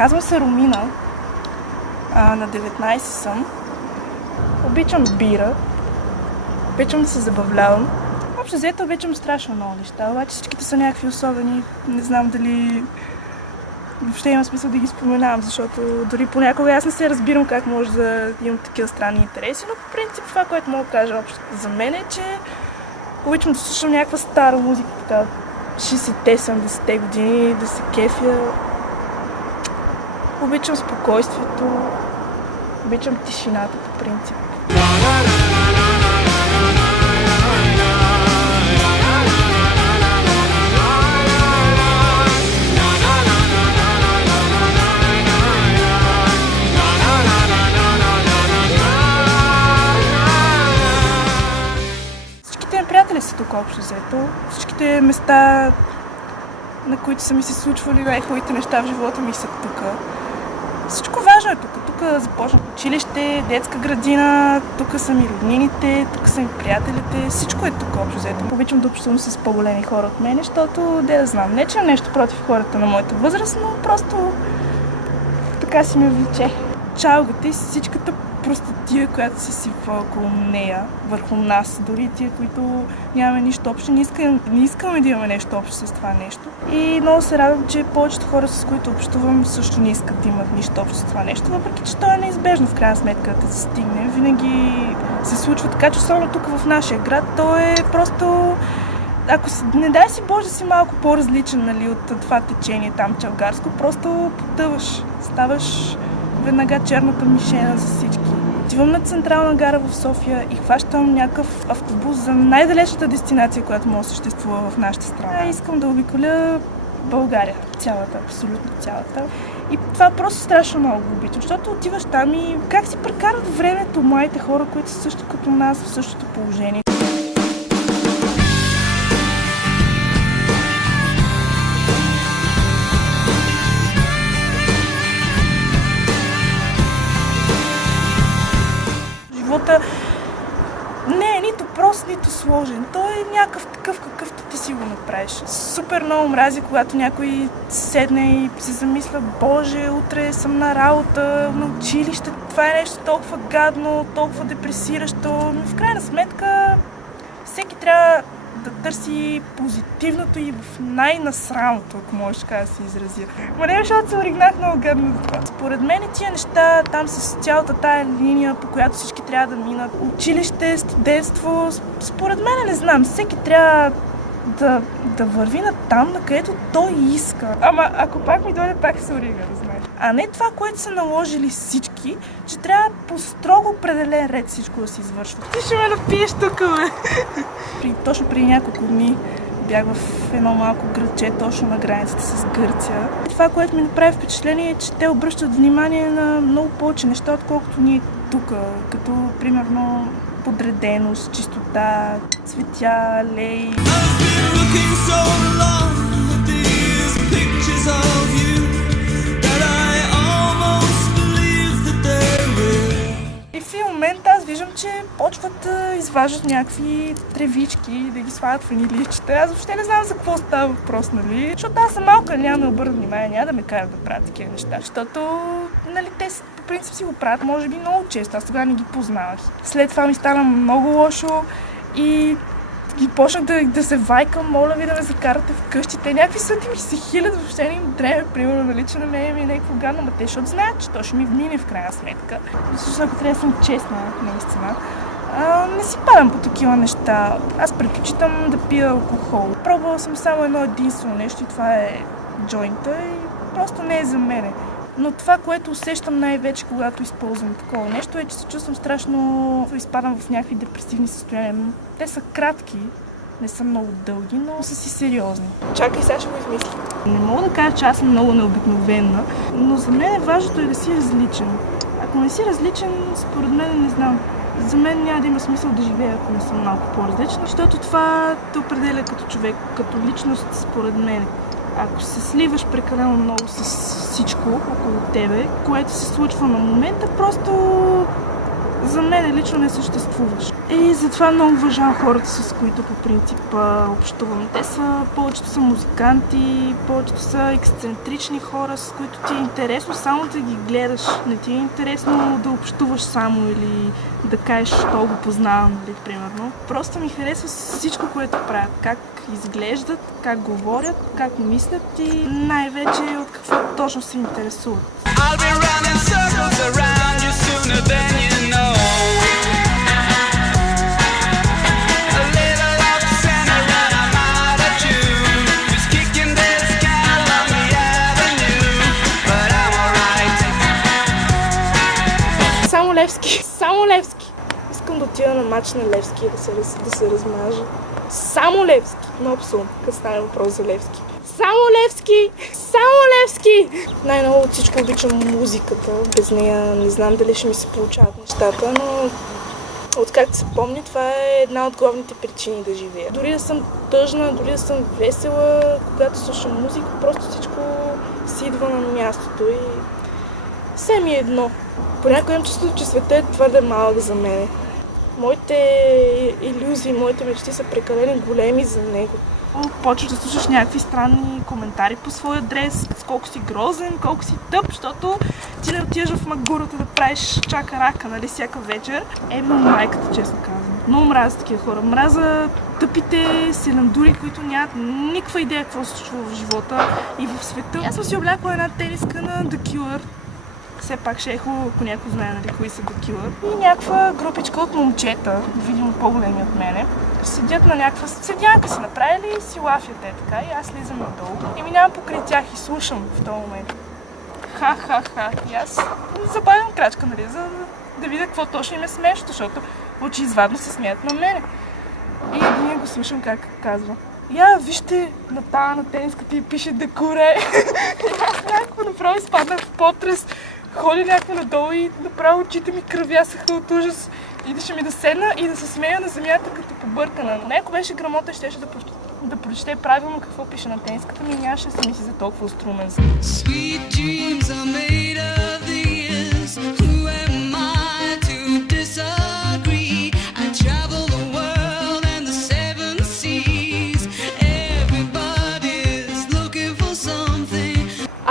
Казвам се Румина. На 19 съм. Обичам бира. Обичам да се забавлявам. Общо взето обичам страшно много неща, обаче всичките са някакви особени. Не знам дали въобще има смисъл да ги споменавам, защото дори понякога аз не се разбирам как може да имам такива странни интереси, но по принцип това, което мога да кажа общо за мен е, че обичам да слушам някаква стара музика, така 60-те, 70-те години, да се кефя. Обичам спокойствието, обичам тишината по принцип. Всичките ми приятели са тук общо взето. Всичките места, на които са ми се случвали най-хубавите неща в живота ми са тук. Всичко важно е тук. Тук започнах училище, детска градина, тук са ми роднините, тук са ми приятелите. Всичко е тук общо взето. Обичам да общувам с по-големи хора от мен, защото да знам. Не че имам нещо против хората на моята възраст, но просто така си ме влече. Чалгата и всичката простотия, която се сипва около нея, върху нас, дори тия, които нямаме нищо общо, не искаме да имаме нещо общо с това нещо. И много се радвам, че повечето хора, с които общувам, също не искат да имат нищо общо с това нещо, въпреки че то е неизбежно в крайна сметка да се стигне. Винаги се случва така, че особено тук в нашия град, то е просто... Ако не дай си Боже да си малко по-различен, нали, от това течение там чалгарско, просто потъваш, ставаш веднага черната мишена за всички. Отивам на Централна гара в София и хващам някакъв автобус за най-далечната дестинация, която може да съществува в нашата страна. Искам да обиколя България. Цялата, абсолютно цялата. И това просто страшно много го обичам, защото отиваш там и как си прекарат времето младите хора, които са също като нас в същото положение. Живота не е нито прост, нито сложен. Той е някакъв такъв, какъвто ти си го направиш. Супер много мрази, когато някой седне и се замисля: Боже, утре съм на работа, на училище, това е нещо толкова гадно, толкова депресиращо. Но в крайна сметка всеки трябва да търси позитивното и в най-насраното, ако можеш така да се изразя. Ма не, защото се оригнах много гадно за това. Според мен тия неща, там с цялата тая линия, по която всички трябва да минат, училище, студентство, според мен не знам, всеки трябва да върви на там, на където той иска. Ама ако пак ми дойде, пак се оригна, да знаеш. А не това, което са наложили всички, че трябва по строго определен ред всичко да се извършва. Ти ще ме напиеш тук, бе! Точно преди няколко дни бях в едно малко градче, точно на границата с Гърция. Това, което ми направи впечатление, е, че те обръщат внимание на много повече неща, отколкото ние тук, като примерно подреденост, чистота, цветя, алеи. И в един момент аз виждам, че почват да изваждат някакви тревички, да ги слагат в едни листчета. Аз въобще не знам за какво става въпрос, нали? Защото аз съм малка, няма да ме обърна внимание, няма да ме карат да правя такива неща. Защото, нали, те по принцип си го правят, може би много често. Аз тогава не ги познавах. След това ми стана много лошо и почнах да се вайкам, моля ви да ме закарате вкъщи. Те някакви съди ми се хилят, въобще не им дреме, примерно, нали, че на мен ми е някакво гадно, но те защото знаят, че то ще ми вмине в крайна сметка. Защото ако трябва да съм честна, наистина, не си падам по такива неща. Аз предпочитам да пия алкохол. Пробвала съм само едно единствено нещо и това е джойнта и просто не е за мене. Но това, което усещам най-вече, когато използвам такова нещо, е, че се чувствам страшно... изпадам в някакви депресивни състояния. Те са кратки, не са много дълги, но са си сериозни. Чакай, сега ще го измисля. Не мога да кажа, че аз съм много необикновена, но за мен важното е да си различен. Ако не си различен, според мен, не знам. За мен няма да има смисъл да живея, ако не съм малко по-различна, защото това те определя като човек, като личност, според мен. Ако се сливаш прекалено много с всичко около тебе, което се случва на момента, просто за мен лично не съществуваш. И затова много уважавам хората, с които по принцип общувам. Повечето са музиканти, повечето са ексцентрични хора, с които ти е интересно само да ги гледаш. Не ти е интересно да общуваш само или да кажеш, то го познавам, нали, примерно. Просто ми харесва всичко, което правят. Как изглеждат, как говорят, как мислят и най-вече от какво точно се интересуват. Само Левски! Искам да отида на матч на Левски и да се размажа. Само Левски! Много псувам, като стане въпрос за Левски. Само Левски! Само Левски! Най-много от всичко обичам музиката. Без нея не знам дали ще ми се получават нещата, но откакто се помня, това е една от главните причини да живея. Дори да съм тъжна, дори да съм весела, когато слушам музика, просто всичко си идва на мястото и все ми е едно. Понякога имам чувството, че светът е твърде малък за мен. Моите илюзии, моите мечти са прекалено големи за него. Почваш да слушаш някакви странни коментари по своя адрес, колко си грозен, колко си тъп, защото ти не отиваш в магурата да правиш чака-рака, нали, всяка вечер. Майката, честно казвам. Много мразя такива хора. Мразя тъпите селендури, които нямат никаква идея какво се случва в живота и в света. Аз съм си облякла една тениска на The Cure. Все пак ще е хубаво, ако някой знае, нали, кои са The Cure. И някаква групичка от момчета, видимо по-големи от мене, седят на някаква седянка си направили и си лафят така и аз слизам надолу. И минавам покрай тях и слушам в този момент. Ха-ха-ха. И аз забавям крачка, нали, за да видя какво точно им е смешно, защото очеизвадно се смеят на мене. И един го слушам как казва: вижте, на тениската и пише Декуре. Някакво направо изпаднах в потрес. Ходи някакво надолу и направо очите ми кръвясаха от ужас. Идеше ми да седна и да се смея на земята като побъркана. Но ако беше грамота, щеше да прочете правилно какво пише на тениската ми и нямаше да се мисли за толкова острумен.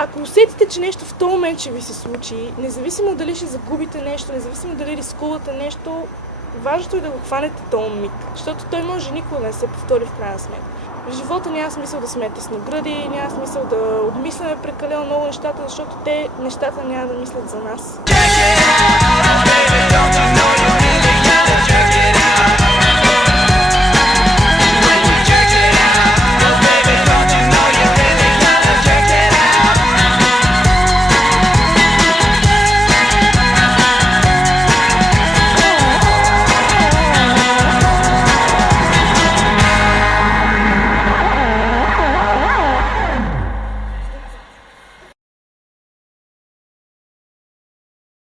Ако усетите, че нещо в този момент ще ви се случи, независимо дали ще загубите нещо, независимо дали рискувате нещо, важното е да го хванете този миг, защото той може никога не се повтори в крайна сметка. В живота няма смисъл да сме тесногради, няма смисъл да обмисляме прекалено много нещата, защото нещата няма да мислят за нас.